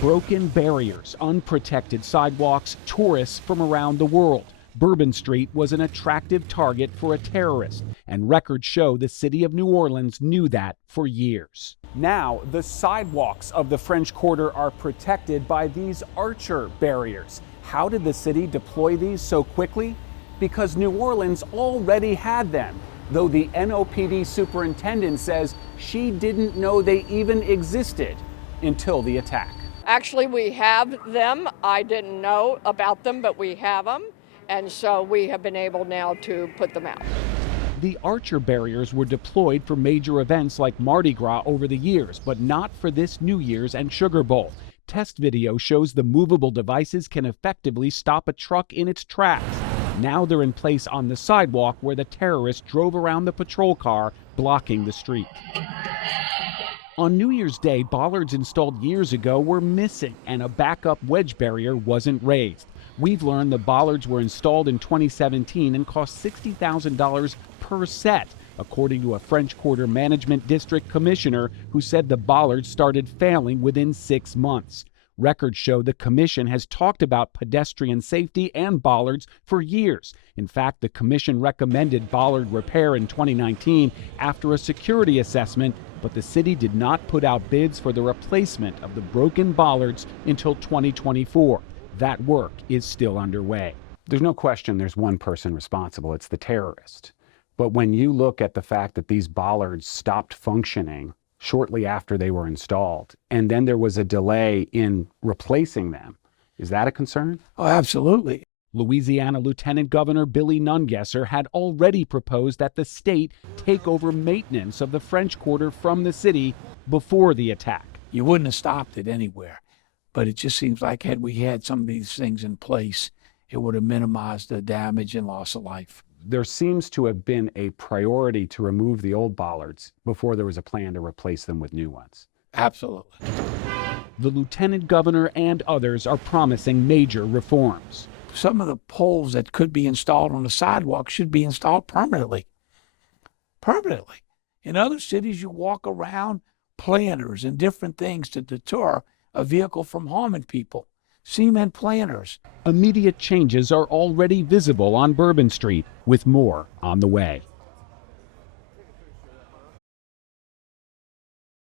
Broken barriers, unprotected sidewalks, tourists from around the world. Bourbon Street was an attractive target for a terrorist, and records show the city of New Orleans knew that for years. Now, the sidewalks of the French Quarter are protected by these archer barriers. How did the city deploy these so quickly? Because New Orleans already had them, though the NOPD superintendent says she didn't know they even existed until the attack. Actually, we have them. I didn't know about them, but we have them. And so we have been able now to put them out. The archer barriers were deployed for major events like Mardi Gras over the years, but not for this New Year's and Sugar Bowl. Test video shows the movable devices can effectively stop a truck in its tracks. Now they're in place on the sidewalk where the terrorists drove around the patrol car, blocking the street. On New Year's Day, bollards installed years ago were missing, and a backup wedge barrier wasn't raised. We've learned the bollards were installed in 2017 and cost $60,000 per set, according to a French Quarter Management District commissioner who said the bollards started failing within 6 months. Records show the commission has talked about pedestrian safety and bollards for years. In fact, the commission recommended bollard repair in 2019 after a security assessment, but the city did not put out bids for the replacement of the broken bollards until 2024. That work is still underway. There's no question there's one person responsible. It's the terrorist. But when you look at the fact that these bollards stopped functioning shortly after they were installed, and then there was a delay in replacing them, is that a concern? Oh, absolutely. Louisiana Lieutenant Governor Billy Nungesser had already proposed that the state take over maintenance of the French Quarter from the city before the attack. You wouldn't have stopped it anywhere, but it just seems like had we had some of these things in place, it would have minimized the damage and loss of life. There seems to have been a priority to remove the old bollards before there was a plan to replace them with new ones. Absolutely. The lieutenant governor and others are promising major reforms. Some of the poles that could be installed on the sidewalk should be installed permanently. Permanently. In other cities, you walk around planters and different things to deter a vehicle from harming people. Cement planters. Immediate changes are already visible on Bourbon Street, with more on the way.